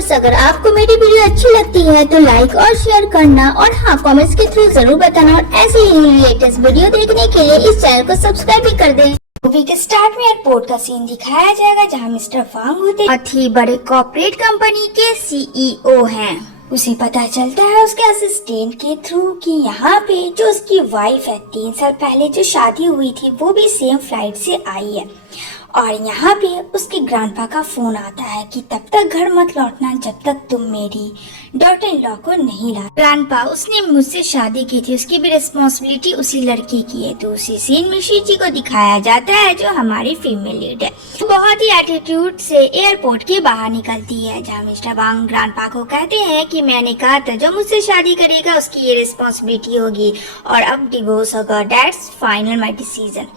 Viewers, अगर आपको मेरी वीडियो अच्छी लगती है तो लाइक और शेयर करना और हाँ कमेंट्स के थ्रू जरूर बताना और ऐसे ही लेटेस्ट वीडियो देखने के लिए इस चैनल को सब्सक्राइब भी कर दें। मूवी के स्टार्ट में एयरपोर्ट का सीन दिखाया जाएगा जहाँ मिस्टर वांग होते बहुत ही बड़े कॉर्पोरेट कंपनी के सीईओ हैं। उसे पता चलता है उसके असिस्टेंट के थ्रू कि यहाँ पे जो उसकी वाइफ है 3 साल पहले जो शादी हुई थी वो भी सेम फ्लाइट से आई है और यहाँ पे उसके ग्रैंडपा का फोन आता है कि तब तक घर मत लौटना जब तक तुम मेरी डॉटर इन लॉ को नहीं ला। ग्रैंडपा उसने मुझसे शादी की थी, उसकी भी रिस्पॉन्सिबिलिटी उसी लड़की की है। तो उसी सीन में शीची को दिखाया जाता है जो हमारी फीमेल लीड है, बहुत ही एटीट्यूड से एयरपोर्ट के बाहर निकलती है जहाँ मिस्टर वांग ग्रैंडपा को कहते हैं कि मैंने कहा था जो मुझसे शादी करेगा उसकी ये रिस्पॉन्सिबिलिटी होगी और अब डिवोर्स होगा, दैट्स फाइनल माई डिसीजन।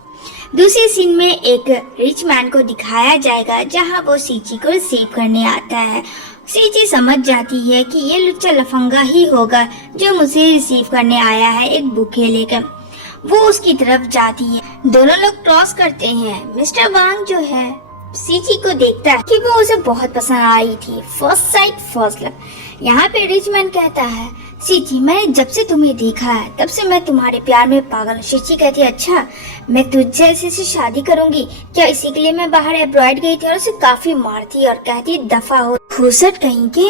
दूसरे सीन में एक रिच मैन को दिखाया जाएगा जहां वो सीची को रिसीव करने आता है। सीची समझ जाती है कि ये लुच्चा लफंगा ही होगा जो मुझे रिसीव करने आया है एक बुके लेकर। वो उसकी तरफ जाती है, दोनों लोग क्रॉस करते हैं। मिस्टर वांग जो है सीची को देखता है कि वो उसे बहुत पसंद आई थी, फर्स्ट साइट फर्स्ट लव। यहाँ पे रिच मैन कहता है सीची मैंने जब से तुम्हें देखा है तब से मैं तुम्हारे प्यार में पागल हूँ। सीची कहती है अच्छा मैं तुझसे ऐसे से शादी करूंगी क्या? इसी के लिए मैं बाहर एब्रॉयड गई थी और उसे काफी मारती और कहती दफा हो फुर्सत कहीं के।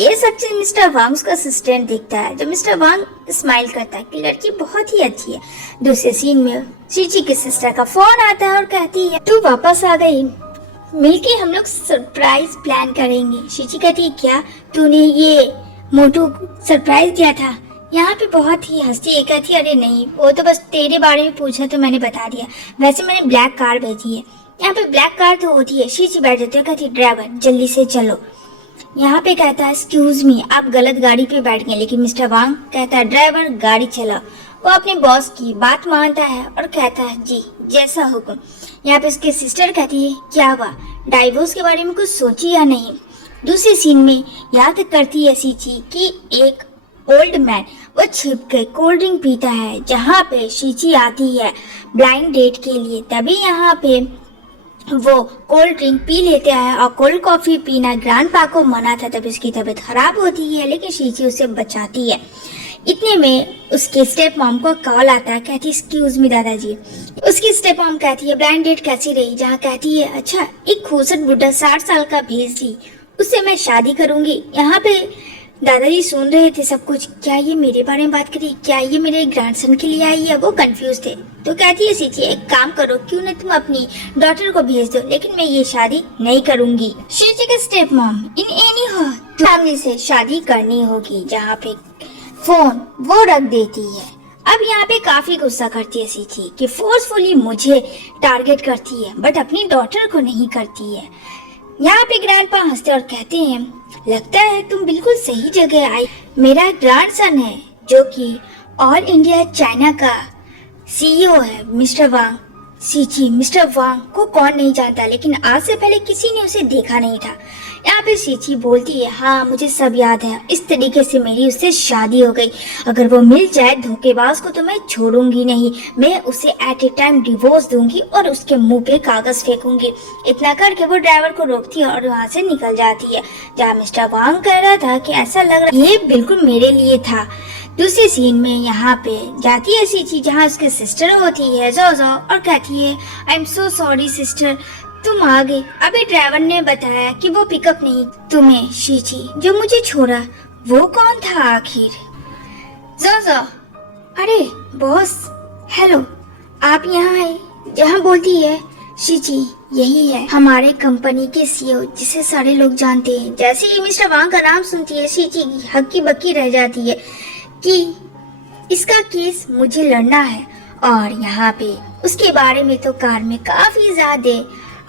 ये सब चीज मिस्टर वांग का असिस्टेंट देखता है जो मिस्टर वांग स्माइल करता है कि लड़की बहुत ही अच्छी है। दूसरे सीन में सीची की सिस्टर का फोन आता है और कहती है तू वापस आ गई, मिलके हम लोग सरप्राइज प्लान करेंगे। सीची कहती है क्या तूने ये मोटू सरप्राइज दिया था? यहाँ पे बहुत ही हंसती है, कहती अरे नहीं वो तो बस तेरे बारे में पूछा तो मैंने बता दिया, वैसे मैंने ब्लैक कार भेजी है। यहाँ पे ब्लैक कार तो होती है। शीची बैठ जाती है, कहती ड्राइवर जल्दी से चलो। यहाँ पे कहता है एक्सक्यूज मी आप गलत गाड़ी पे बैठ गए, लेकिन मिस्टर वांग कहता है ड्राइवर गाड़ी चलाओ। वो अपने बॉस की बात मानता है और कहता है जी जैसा हुक्म। यहाँ पे उसकी सिस्टर कहती है क्या हुआ, डाइवोर्स के बारे में कुछ सोची या नहीं? दूसरे सीन में याद करती है सीची कि एक ओल्ड मैन वो छिप के कोल्ड ड्रिंक पीता है जहाँ पे सीची आती है ब्लाइंड डेट के लिए। तभी यहाँ पे वो कोल्ड ड्रिंक पी लेते हैं और कोल्ड कॉफी पीना ग्रैंडपा को मना था, तभी उसकी तबीयत खराब होती है लेकिन सीची उसे बचाती है। इतने में उसके स्टेप मॉम को कॉल आता है, कहती एक्सक्यूज मी दादाजी। उसकी स्टेप मॉम कहती है ब्लाइंड डेट कैसी रही? जहाँ कहती है अच्छा एक खूबसूरत बुढ़ा 60 साल का भेज दी उससे मैं शादी करूंगी। यहाँ पे दादाजी सुन रहे थे सब कुछ, क्या ये मेरे बारे में बात करी, क्या ये मेरे ग्रैंडसन के लिए आई है? वो कंफ्यूज थे। तो कहती है सीची एक काम करो क्यों ना तुम अपनी डॉटर को भेज दो, लेकिन मैं ये शादी नहीं करूंगी। सीची के स्टेप मॉम इन एनी हो फैमिली से शादी करनी होगी। जहाँ पे फोन वो रख देती है। अब यहाँ पे काफी गुस्सा करती है सीची कि फोर्सफुली मुझे टारगेट करती है बट अपनी डॉटर को नहीं करती है। यहाँ पे ग्रैंडपा हंसते और कहते हैं लगता है तुम बिल्कुल सही जगह आई। मेरा ग्रैंडसन है जो कि ऑल इंडिया चाइना का सीईओ है मिस्टर वांग। सीची मिस्टर वांग को कौन नहीं जानता, लेकिन आज से पहले किसी ने उसे देखा नहीं था। यहाँ पे सीची बोलती है हाँ मुझे सब याद है, इस तरीके से मेरी उससे शादी हो गई। अगर वो मिल जाए धोखेबाज को तो मैं छोड़ूंगी नहीं, मैं उसे एट ए टाइम डिवोर्स दूंगी और उसके मुंह पे कागज फेंकूंगी। इतना करके वो ड्राइवर को रोकती है और वहाँ से निकल जाती है। जहाँ मिस्टर वांग कह रहा था कि ऐसा लग रहा ये बिल्कुल मेरे लिए था। दूसरे सीन में यहाँ पे जाती है सीची जहाँ उसके सिस्टर होती है जोजो और कहती है I am so sorry sister तुम आ गई। अभी ड्राइवर ने बताया कि वो पिकअप नहीं तुम्हें सीची जो मुझे छोड़ा वो कौन था आखिर? जोजो अरे बॉस हेलो आप यहाँ आए। जहाँ बोलती है सीची यही है हमारे कंपनी के सीईओ जिसे सारे लोग जानते हैं। जैसे ही मिस्टर वांग का नाम सुनती है सीची हक्की बक्की रह जाती है कि इसका केस मुझे लड़ना है। और यहाँ पे उसके बारे में तो कार में काफी ज्यादा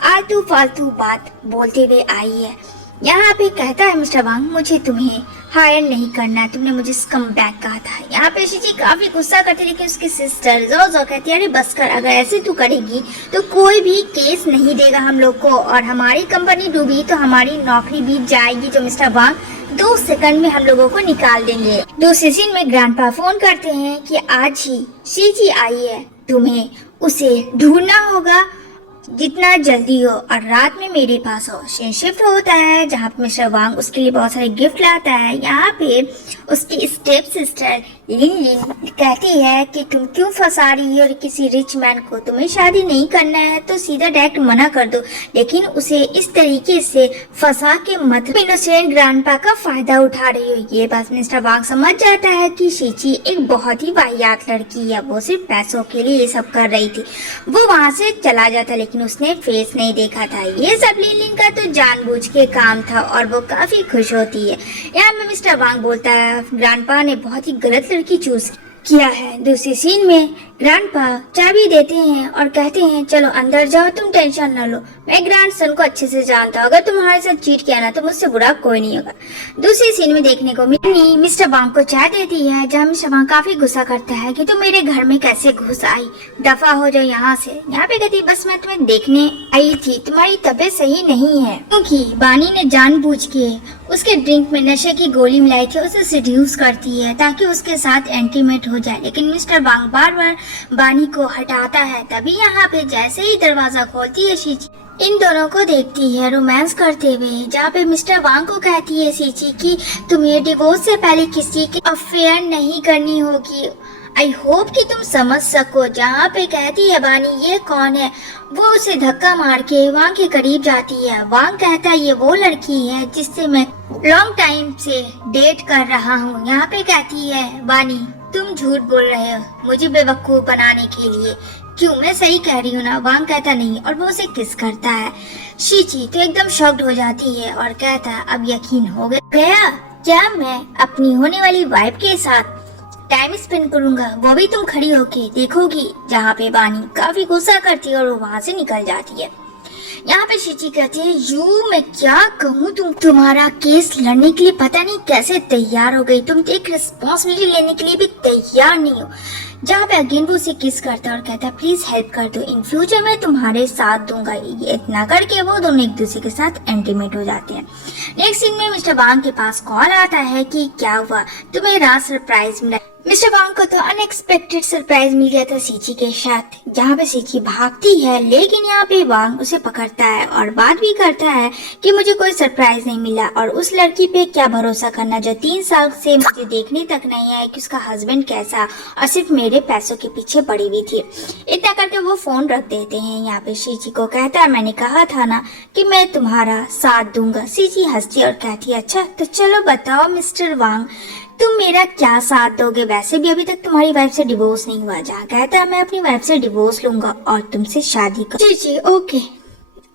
आलतू फालतू बात बोलते हुए आई है। यहाँ पे कहता है मिस्टर वांग मुझे तुम्हें हायर नहीं करना, तुमने मुझे स्कम बैक कहा था। यहाँ पे शीची काफी गुस्सा करती लेकिन उसकी सिस्टर जोजो कहती है अरे बस कर, अगर ऐसे तू करेगी तो कोई भी केस नहीं देगा हम लोग को और हमारी कंपनी डूबी तो हमारी नौकरी भी जाएगी। जो मिस्टर वांग 2 सेकंड में हम लोगों को निकाल देंगे। दूसरे सीन में ग्रैंडपा फोन करते हैं कि आज ही शीची आई है, तुम्हें उसे ढूंढना होगा जितना जल्दी हो और रात में मेरे पास हो। सीन शिफ्ट होता है जहाँ पे मिस्टर वांग उसके लिए बहुत सारे गिफ्ट लाता है। यहाँ पे उसकी स्टेप सिस्टर लिन लिन कहती है कि तुम क्यों फंसा रही हो किसी रिच मैन को, तुम्हें शादी नहीं करना है तो सीधा डायरेक्ट मना कर दो, लेकिन उसे इस तरीके से फंसा के मत इनोसेंट ग्रैंडपा का फायदा उठा रही हो। ये बात मिस्टर वांग समझ जाता है कि शीची एक बहुत ही वाहियात लड़की है, वो सिर्फ पैसों के लिए ये सब कर रही थी। वो वहाँ से चला जाता लेकिन उसने फेस नहीं देखा था। ये सब लिन लिन का तो जानबूझ के काम था और वो काफी खुश होती है। यहाँ पे मिस्टर वांग बोलता है ग्रैंडपा ने बहुत ही गलत लड़की चूज किया है। दूसरे सीन में ग्रैंडपा चाबी देते हैं और कहते हैं चलो अंदर जाओ, तुम टेंशन न लो, मैं ग्रैंडसन को अच्छे से जानता हूँ, अगर तुम्हारे साथ चीट किया ना तो मुझसे बुरा कोई नहीं होगा। दूसरी सीन में देखने को मिली मिस्टर वांग को चाय देती है, जहाँ मिस्टर वांग काफी गुस्सा करता है कि तुम मेरे घर में कैसे घुस आई, दफा हो जाओ यहाँ से। यहाँ पे कहती बस मैं तुम्हें देखने आई थी, तुम्हारी तबीयत सही नहीं है, क्योंकि बानी ने जानबूझ के उसके ड्रिंक में नशे की गोली मिलाई थी, उसे सिड्यूस करती है ताकि उसके साथ इंटीमेट हो जाए, लेकिन मिस्टर वांग बार बार बानी को हटाता है। तभी यहाँ पे जैसे ही दरवाजा खोलती है शीची इन दोनों को देखती है रोमांस करते हुए, जहाँ पे मिस्टर वांग को कहती है शीची कि तुम्हें डिवोर्स से पहले किसी की अफेयर नहीं करनी होगी, आई होप कि तुम समझ सको। जहाँ पे कहती है बानी ये कौन है, वो उसे धक्का मार के वांग के करीब जाती है। वांग कहता है ये वो लड़की है जिससे मैं लॉन्ग टाइम से डेट कर रहा हूँ। यहाँ पे कहती है बानी तुम झूठ बोल रहे हो मुझे बेवकूफ बनाने के लिए, क्यों मैं सही कह रही हूँ ना। वांग कहता नहीं और वो उसे किस करता है। शीची तो एकदम शॉक्ड हो जाती है और कहता है अब यकीन हो गया क्या मैं अपनी होने वाली वाइफ के साथ टाइम स्पेंड करूंगा, वो भी तुम खड़ी होके देखोगी। जहाँ पे बानी काफी गुस्सा करती है और वो वहाँ से निकल जाती है। यहाँ पे शीची कहती है यू मैं क्या कहूँ, तुम्हारा केस लड़ने के लिए पता नहीं कैसे तैयार हो गई, तुम एक रिस्पॉन्सिबिलिटी लेने के लिए भी तैयार नहीं हो। जहाँ पे अगेन वो उसे किस करता है और कहता है प्लीज हेल्प कर दो, इन फ्यूचर मैं तुम्हारे साथ दूंगा। ये इतना करके वो दोनों एक दूसरे के साथ इंटीमेट हो जाते हैं। नेक्स्ट सीन में मिस्टर वांग के पास कॉल आता है कि क्या हुआ, तुम्हें रात सरप्राइज मिला। मिस्टर वांग को तो अनएक्सपेक्टेड सरप्राइज मिल गया था शीची के साथ, जहाँ पे शीची भागती है, लेकिन यहाँ पे वांग उसे पकड़ता है और बात भी करता है कि मुझे कोई सरप्राइज नहीं मिला और उस लड़की पे क्या भरोसा करना जो 3 साल से मुझे देखने तक नहीं आया कि उसका हस्बैंड कैसा और सिर्फ मेरे पैसों के पीछे पड़ी हुई थी। इतना करके वो फोन रख देते हैं। यहाँ पे शीची को कहता है मैंने कहा था ना कि मैं तुम्हारा साथ दूंगा। शीची हंसती और कहती है अच्छा तो चलो बताओ मिस्टर वांग तुम मेरा क्या साथ दोगे, वैसे भी अभी तक तुम्हारी वाइफ से डिवोर्स नहीं हुआ। जहाँ कहता है मैं अपनी वाइफ से डिवोर्स लूंगा और तुमसे शादी कर। जी ओके,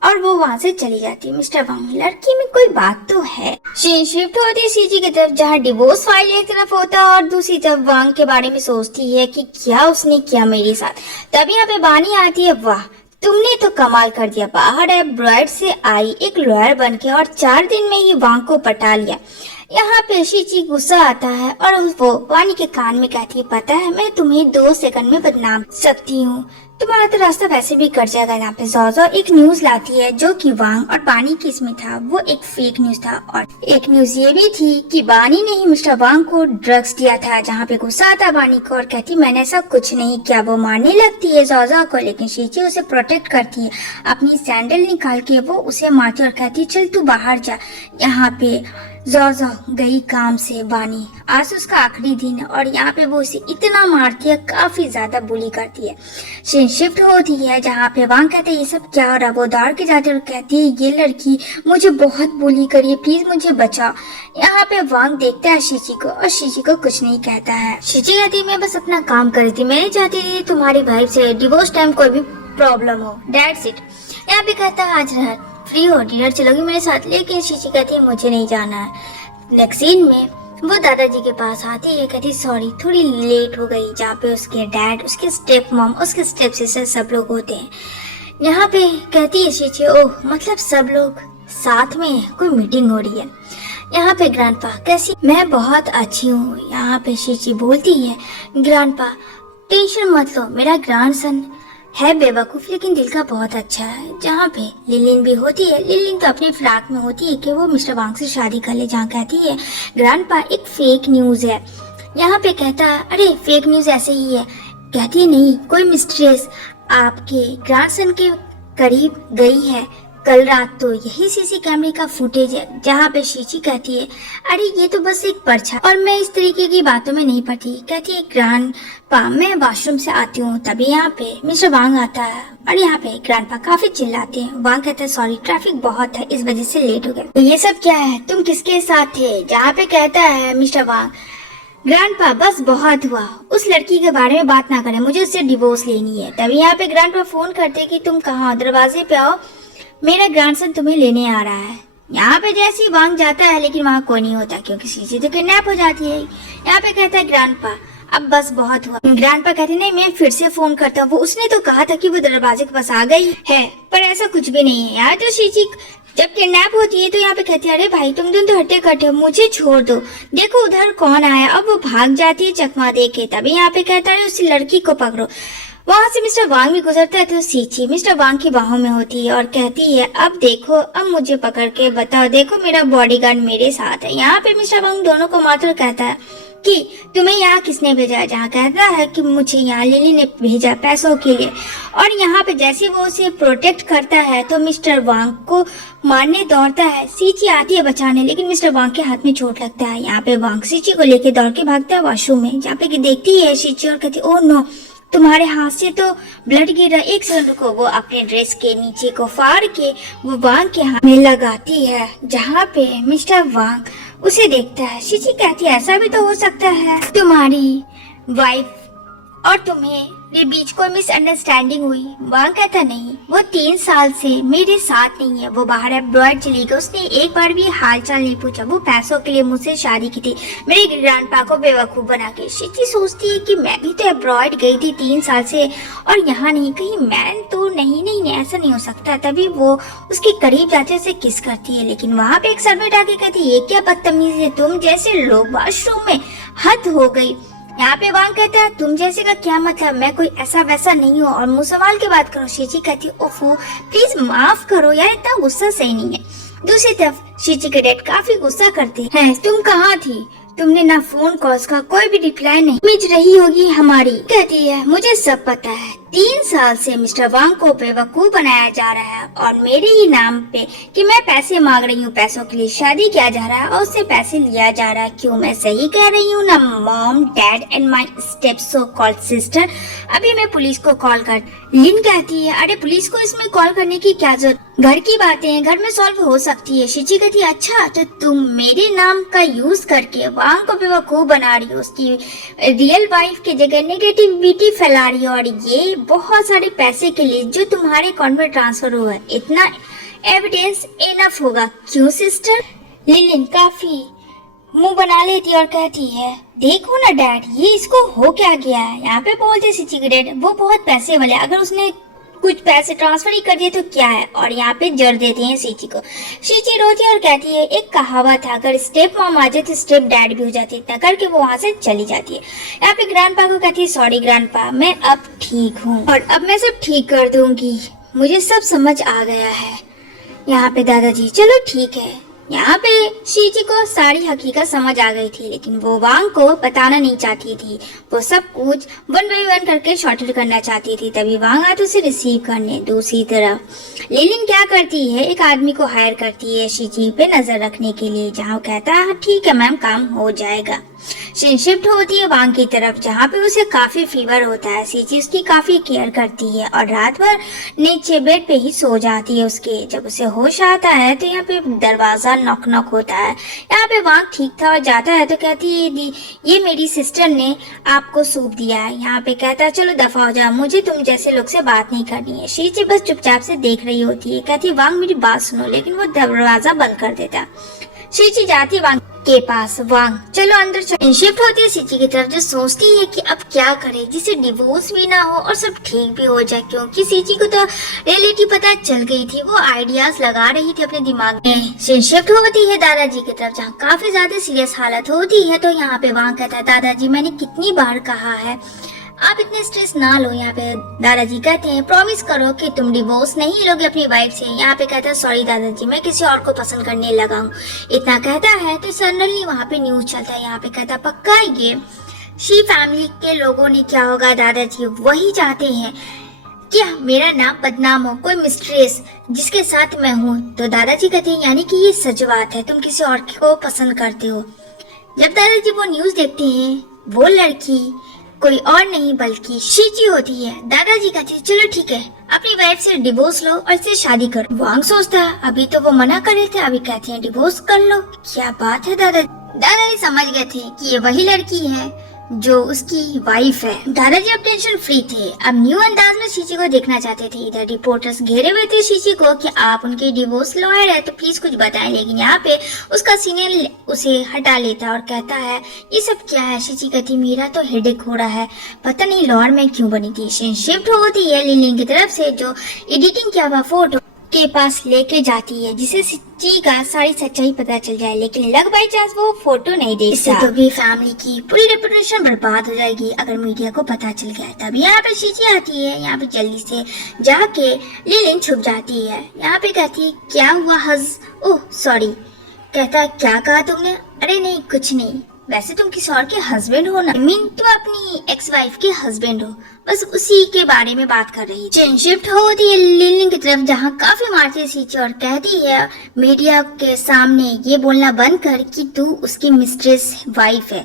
और वो वहाँ से चली जाती है। मिस्टर वांग लड़की में कोई बात तो है। सीन शिफ्ट होती है सीजी की तरफ, जहाँ डिवोर्स फाइल एक तरफ होता है और दूसरी तरफ वांग के बारे में सोचती है कि क्या उसने किया मेरे साथ। तभी यहाँ पे बानी आती है, वाह तुमने तो कमाल कर दिया, बाहर एब्रॉयड से आई एक लॉयर बन के और 4 दिन में ही वांग को पटा लिया। यहाँ पे शीची गुस्सा आता है और वो वानी के कान में कहती है पता है मैं तुम्हें 2 सेकंड में बदनाम सकती हूँ, तुम्हारा तो रास्ता वैसे भी कट जाएगा। यहाँ पे जोजो एक न्यूज लाती है जो कि वांग और बानी की इसमें था, वो एक फेक न्यूज था और एक न्यूज ये भी थी कि बानी ने ही मिस्टर वांग को ड्रग्स दिया था। जहाँ पे गुस्सा आता बानी को और कहती मैंने ऐसा कुछ नहीं किया। वो मारने लगती है जोजो को, लेकिन शीची उसे प्रोटेक्ट करती है। अपनी सैंडल निकाल के वो उसे मारती और कहती चल तू बाहर जा। यहाँ पे जोजो गई काम से बानी, आज उसका आखिरी दिन है और यहाँ पे वो उसे इतना मारती है, काफी ज्यादा बुली करती है। सीन शिफ्ट होती है जहाँ पे वांग कहते हैं ये सब क्या हो रहा है। वो दौड़ के जाती है और कहती है ये लड़की मुझे बहुत बुली करी है, प्लीज मुझे बचाओ। यहाँ पे वांग देखता है शीची को और शीची को कुछ नहीं कहता है। शीची कहती है मैं बस अपना काम कर रही थी, मैं नहीं चाहती थी तुम्हारी वाइफ से डिवोर्स टाइम कोई भी प्रॉब्लम हो, दैट्स इट। यहाँ पे कहता है आज रात फ्री हो डिनर चलोगी मेरे साथ, लेकिन शीची कहती है मुझे नहीं जाना है। नेक्स्ट सीन में वो दादाजी के पास आती है, कहती सॉरी थोड़ी लेट हो गई। जहाँ पे उसके डैड, उसके स्टेप मॉम, उसके स्टेप सिस्टर सब लोग होते हैं। यहाँ पे कहती है शीची ओह मतलब सब लोग साथ में कोई मीटिंग हो रही है। यहाँ पे ग्रैंडपा कैसी, मैं बहुत अच्छी हूँ। यहाँ पे शीची बोलती है ग्रैंडपा टेंशन मत लो, मेरा ग्रैंडसन है बेवकूफ लेकिन दिल का बहुत अच्छा है। जहाँ पे लिलिन भी होती है, लिलिन तो अपने फ्लैट में होती है कि वो मिस्टर वांग से शादी कर ले। जहाँ कहती है ग्रैंडपा एक फेक न्यूज है। यहाँ पे कहता है अरे फेक न्यूज ऐसे ही है। कहती है नहीं कोई मिस्ट्रेस आपके ग्रैंडसन के करीब गई है। कल रात तो यही सीसी कैमरे का फुटेज है जहाँ पे शीची कहती है, अरे ये तो बस एक परछाई, और मैं इस तरीके की बातों में नहीं पड़ती। कहती है ग्रैंडपा मैं वॉशरूम से आती हूँ। तभी यहाँ पे मिस्टर वांग आता है और यहाँ पे ग्रैंडपा काफी चिल्लाते हैं। वांग कहता है सॉरी ट्रैफिक बहुत है इस वजह से लेट हो गया। तो ये सब क्या है, तुम किसके साथ थे? जहाँ पे कहता है मिस्टर वांग, ग्रैंडपा बस बहुत हुआ, उस लड़की के बारे में बात ना करें, मुझे उससे डिवोर्स लेनी है। तभी यहाँ पे ग्रैंडपा फोन करते कि तुम कहाँ, दरवाजे पे आओ, मेरा ग्रैंडसन तुम्हें लेने आ रहा है। यहाँ पे जैसे ही वांग जाता है लेकिन वहाँ कोई नहीं होता क्योंकि शीची तो किडनैप हो जाती है। यहाँ पे कहता है ग्रैंडपा अब बस बहुत हुआ। ग्रैंडपा कहते नहीं मैं फिर से फोन करता हूँ, वो उसने तो कहा था कि वो दरवाजे के पास आ गई है, पर ऐसा कुछ भी नहीं है। यहाँ तो शीची जब किडनैप होती है तो यहाँ पे कहती है अरे भाई तुम दोनों तो हट्टे कट्टे हो, मुझे छोड़ दो, देखो उधर कौन आया। अब वो भाग जाती है चकमा दे के। तभी यहाँ पे कहता है उस लड़की को पकड़ो। वहां से मिस्टर वांग भी गुजरता है तो सीची मिस्टर वांग की बाहों में होती है और कहती है अब देखो, अब मुझे पकड़ के बताओ, देखो मेरा बॉडीगार्ड मेरे साथ है। यहाँ पे मिस्टर वांग दोनों को मारकर कहता है कि तुम्हें यहाँ किसने भेजा है? जहाँ कहता है कि मुझे यहाँ लिली ने भेजा पैसों के लिए। और यहाँ पे जैसे वो उसे प्रोटेक्ट करता है तो मिस्टर वांग को मारने दौड़ता है। सीची आती है बचाने लेकिन मिस्टर वांग के हाथ में चोट लगता है। यहाँ पे वांग सीची को लेके दौड़ के भागता है वॉशरूम में, जहाँ पे देखती है सीची और कहती ओह नो तुम्हारे हाथ से तो ब्लड गिर रहा है, एक सेकंड रुको। वो अपने ड्रेस के नीचे को फाड़ के वो वांग के हाथ में लगाती है, जहाँ पे मिस्टर वांग उसे देखता है। शीची कहती है ऐसा भी तो हो सकता है तुम्हारी वाइफ और तुम्हें ये बीच कोई मिसअंडरस्टैंडिंग हुई। वांग कहता नहीं, वो 3 साल से मेरे साथ नहीं है, वो बाहर एब्रॉयड चली गई, उसने एक बार भी हालचाल नहीं पूछा, वो पैसों के लिए मुझसे शादी की थी मेरे ग्रैंडपा को बेवकूफ बना के। शीची सोचती है कि मैं भी तो एब्रॉयड गई थी 3 साल से और यहाँ नहीं, कहीं मैं तो नहीं ऐसा नहीं हो सकता। तभी वो उसके करीब जाते उसे किस करती है, लेकिन वहाँ पे एक सर्वेंट आके कहती है ये क्या बदतमीजी है, तुम जैसे लोग वॉशरूम में, हद हो गई। यहाँ पे वांग कहता है तुम जैसे का क्या मतलब, मैं कोई ऐसा वैसा नहीं हूँ और मुंह संभाल के बात करो। शीची कहती है ओफो प्लीज माफ करो यार, इतना गुस्सा सही नहीं है। दूसरी तरफ शीची के डैड काफी गुस्सा करते हैं, तुम कहाँ थी, तुमने ना फोन कॉल्स का कोई भी रिप्लाई नहीं मिल रही होगी हमारी। कहती है मुझे सब पता है, 3 साल से मिस्टर वांग को बेवकूफ बनाया जा रहा है और मेरे ही नाम पे कि मैं पैसे मांग रही हूँ, पैसों के लिए शादी किया जा रहा है और उससे पैसे लिया जा रहा है। क्यों मैं सही कह रही हूँ ना mom, dad and my step so called sister? अभी मैं पुलिस को कॉल कर। लिन कहती है अरे पुलिस को इसमें कॉल करने की क्या जरूरत, घर की बातें हैं, घर में सॉल्व हो सकती है। शीची कहती है अच्छा तो तुम मेरे नाम का यूज करके वांग को बेवकूफ बना रही हो, उसकी रियल वाइफ की जगह नेगेटिविटी फैला रही हो और ये बहुत सारे पैसे के लिए जो तुम्हारे अकाउंट में ट्रांसफर हुआ है, इतना एविडेंस इनफ होगा क्यों सिस्टर? लिलिन काफी मुंह बना लेती और कहती है देखो ना डैड ये इसको हो क्या गया है। यहाँ पे बोलते शीची के डैड वो बहुत पैसे वाले, अगर उसने कुछ पैसे ट्रांसफर ही कर दिए तो क्या है, और यहाँ पे जड़ देते हैं शीची को। शीची रोती है और कहती है एक कहावत है अगर स्टेप मॉम आ जाए तो स्टेप डैड भी हो जाती है, इतना करके वो वहाँ से चली जाती है। यहाँ पे ग्रैंडपा को कहती है सॉरी ग्रैंडपा मैं अब ठीक हूँ और अब मैं सब ठीक कर दूंगी, मुझे सब समझ आ गया है। यहाँ पे दादाजी चलो ठीक है। यहाँ पे शीची को सारी हकीकत समझ आ गई थी लेकिन वो वांग को बताना नहीं चाहती थी, वो सब कुछ 1 बाय 1 करके शॉर्टेड करना चाहती थी। तभी वांग आता उसे रिसीव करने। दूसरी तरफ लिलिन क्या करती है, एक आदमी को हायर करती है शीची पे नजर रखने के लिए, जहाँ कहता है ठीक है मैम काम हो जाएगा। शिफ्ट होती है वांग की तरफ जहाँ पे उसे काफी फीवर होता है। शीची उसकी काफी केयर करती है और रात भर नीचे बेड पे ही सो जाती है उसके। जब उसे होश आता है तो यहाँ पे दरवाजा नॉक नॉक होता है। यहाँ पे वांग ठीक था और जाता है तो कहती है ये मेरी सिस्टर ने आपको सूप दिया है। यहाँ पे कहता है चलो दफा हो जाओ, मुझे तुम जैसे लोग से बात नहीं करनी है। शीची बस चुपचाप से देख रही होती है, कहती वांग मेरी बात सुनो, लेकिन वो दरवाजा बंद कर देता। शीची जाती वांग के पास, वांग चलो अंदर चलो। शिफ्ट होती है शीची की तरफ जो सोचती है कि अब क्या करे जिसे डिवोर्स भी ना हो और सब ठीक भी हो जाए, क्योंकि शीची को तो रियलिटी पता चल गई थी, वो आइडियाज लगा रही थी अपने दिमाग में। शिफ्ट होती है दादाजी की तरफ जहाँ काफी ज्यादा सीरियस हालत होती है। तो यहाँ पे वांग कहता है दादाजी मैंने कितनी बार कहा है आप इतने स्ट्रेस ना लो। यहाँ पे दादाजी कहते हैं प्रॉमिस करो कि तुम डिवोर्स नहीं लोगे अपनी वाइफ से। यहाँ पे कहता है सॉरी दादाजी मैं किसी और को पसंद करने लगा हूँ। इतना कहता है तो सडनली वहाँ पे न्यूज चलता है। यहाँ पे कहता है पक्का ये शी फैमिली के लोगों ने क्या होगा दादाजी वही चाहते हैं क्या मेरा नाम बदनाम हो, कोई मिस्ट्रेस जिसके साथ मैं हूँ? तो दादाजी कहते हैं यानी कि ये सच बात है, तुम किसी और को पसंद करते हो। जब दादाजी वो न्यूज देखते हैं, वो लड़की कोई और नहीं बल्कि शीची होती है। दादाजी कहते हैं चलो ठीक है, अपनी वाइफ से डिवोर्स लो और इससे शादी करो। वांग सोचता है अभी तो वो मना कर रहे थे, अभी कहते हैं डिवोर्स कर लो, क्या बात है। दादाजी समझ गए थे कि ये वही लड़की है जो उसकी वाइफ है। दादाजी अब टेंशन फ्री थे, अब न्यू अंदाज में शीची को देखना चाहते थे। इधर रिपोर्टर्स घेरे हुए थे शीची को कि आप उनके डिवोर्स लॉयर है तो प्लीज कुछ बताएं, लेकिन यहाँ पे उसका सीनियर उसे हटा लेता और कहता है ये सब क्या है। शीची कहती मेरा तो हेडेक हो रहा है, पता नहीं लॉयर में क्यों बनी थी। शिफ्ट होती है लिन की तरफ से जो एडिटिंग किया हुआ फोटो के पास लेके जाती है, जिसे शीची का सारी सच्चाई पता चल जाए, लेकिन लग बाई चांस वो फोटो नहीं देखता। इससे तो भी फैमिली की पूरी रेपुटेशन बर्बाद हो जाएगी अगर मीडिया को पता चल गया। तभी यहाँ पे शीची आती है, यहाँ पे जल्दी से जाके लिलिन छुप जाती है। यहाँ पे कहती है क्या हुआ ओह सॉरी। कहता है क्या कहा तुमने? अरे नहीं कुछ नहीं, वैसे तुम किसी और के हस्बैंड हो ना। तुम अपनी एक्स वाइफ के हस्बैंड हो, बस उसी के बारे में बात कर रही थी। शिफ्ट होती है लिलिन की तरफ जहाँ काफी मारती है शीची और कहती है मीडिया के सामने ये बोलना बंद कर कि तू उसकी मिस्ट्रेस वाइफ है,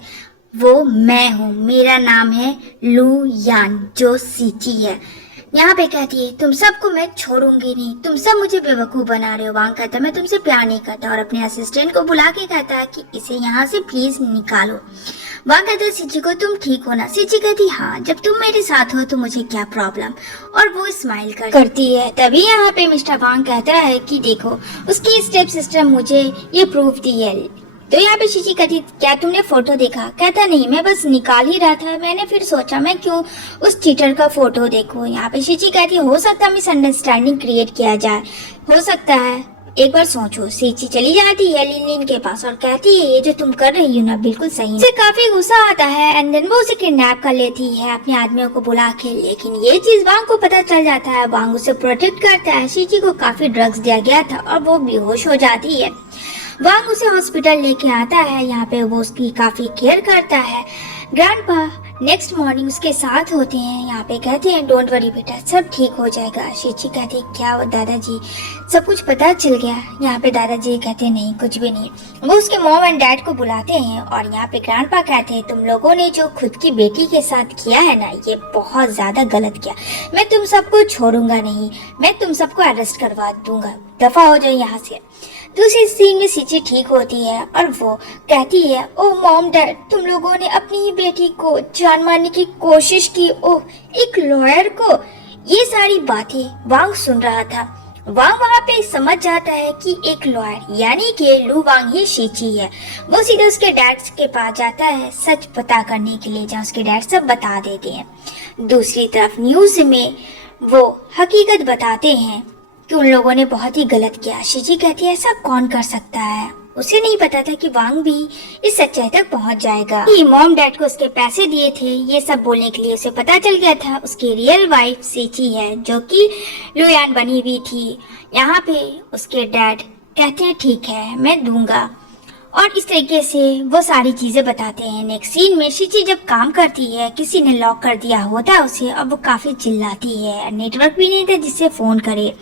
वो मैं हूँ, मेरा नाम है लू यान जो शीची है। यहाँ पे कहती है तुम सबको मैं छोड़ूंगी नहीं, तुम सब मुझे बेवकूफ बना रहे हो। वांग कहता है मैं तुमसे प्यार नहीं करता और अपने असिस्टेंट को बुला के कहता है कि इसे यहाँ से प्लीज निकालो। वांग कहता है शीची को तुम ठीक हो ना? शीची कहती हाँ, जब तुम मेरे साथ हो तो मुझे क्या प्रॉब्लम, और वो स्माइल करती है। तभी यहाँ पे मिस्टर वांग कहता है कि देखो उसकी स्टेप सिस्टर मुझे ये प्रूफ दी है। तो यहाँ पे शीची कहती क्या तुमने फोटो देखा? कहता नहीं, मैं बस निकाल ही रहा था, मैंने फिर सोचा मैं क्यों उस चीटर का फोटो देखूं। यहाँ पे शीची कहती हो सकता है मिसअंडरस्टैंडिंग क्रिएट किया जाए, हो सकता है एक बार सोचो। शीची चली जाती है लिन के पास और कहती है ये जो तुम कर रही हो ना बिल्कुल सही। उसे काफी गुस्सा आता है एंड देन वो उसे किडनैप कर लेती है अपने आदमियों को बुला के, लेकिन ये चीज वांग को पता चल जाता है। वांग उसे प्रोटेक्ट करता है। शीची को काफी ड्रग्स दिया गया था और वो बेहोश हो जाती है। वांग उसे हॉस्पिटल लेके आता है, यहाँ पे वो उसकी काफी केयर करता है। ग्रैंडपा नेक्स्ट मॉर्निंग उसके साथ होते हैं, यहाँ पे कहते हैं डोंट वरी बेटा सब ठीक हो जाएगा। शीची कहती क्या वो दादाजी सब कुछ पता चल गया? यहाँ पे दादाजी कहते नहीं कुछ भी नहीं। वो उसके मॉम एंड डैड को बुलाते हैं और यहाँ पे ग्रैंडपा कहते हैं तुम लोगों ने जो खुद की बेटी के साथ किया है ना ये बहुत ज्यादा गलत किया, मैं तुम सबको छोड़ूंगा नहीं, मैं तुम सबको अरेस्ट करवा दूंगा, दफा हो जाओ यहाँ से। दूसरी सीन में शीची ठीक होती है और वो कहती है ओ मॉम डैड तुम लोगों ने अपनी ही बेटी को जान मारने की कोशिश की, ओह एक लॉयर को। ये सारी बातें वांग सुन रहा था। वांग वहाँ पे समझ जाता है कि एक लॉयर यानी कि लू वांग ही शीची है। वो सीधे उसके डैड के पास जाता है सच पता करने के लिए, जहाँ उसके डैड सब बता देते हैं। दूसरी तरफ न्यूज में वो हकीकत बताते हैं कि उन लोगों ने बहुत ही गलत किया। शीची कहती है ऐसा कौन कर सकता है, उसे नहीं पता था कि वांग भी इस सच्चाई तक पहुंच जाएगा। मॉम डैड को उसके पैसे दिए थे ये सब बोलने के लिए, उसे पता चल गया था उसकी रियल वाइफ शीची है जो कि लुयान बनी हुई थी। यहाँ पे उसके डैड कहते हैं ठीक है मैं दूंगा, और इस तरीके से वो सारी चीजें बताते हैं। नेक्स्ट सीन में शीची जब काम करती है किसी ने लॉक कर दिया होता है उसे, अब वो काफी चिल्लाती है, नेटवर्क भी नहीं था जिससे फोन करे,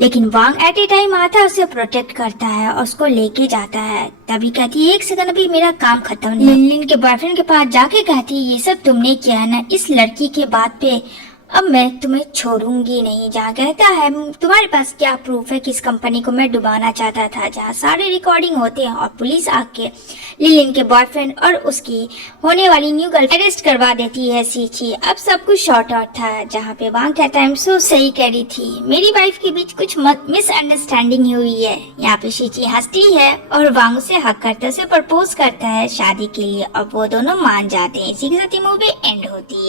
लेकिन वांग एट ए टाइम आता है उसे प्रोटेक्ट करता है और उसको लेके जाता है। तभी कहती है एक सेकंड अभी मेरा काम खत्म नहीं। लिन के बॉयफ्रेंड के पास जाके कहती है ये सब तुमने किया है ना, इस लड़की के बात पे अब मैं तुम्हें छोड़ूंगी नहीं। जहाँ कहता है तुम्हारे पास क्या प्रूफ है कि इस कंपनी को मैं डुबाना चाहता था, जहाँ सारे रिकॉर्डिंग होते हैं और पुलिस आके लिलिन के बॉयफ्रेंड और उसकी होने वाली न्यू गर्लफ्रेंड अरेस्ट करवा देती है शीची। अब सब कुछ शॉर्ट आउट था, जहाँ पे वांग कहता है सो सही कह रही थी, मेरी वाइफ के बीच कुछ मिसअंडरस्टैंडिंग हुई है। यहाँ पे शीची हंसती है और वांग उसे हक करता है, उसे प्रपोज करता है शादी के लिए और वो दोनों मान जाते हैं। इसी के साथ ये मूवी एंड होती है।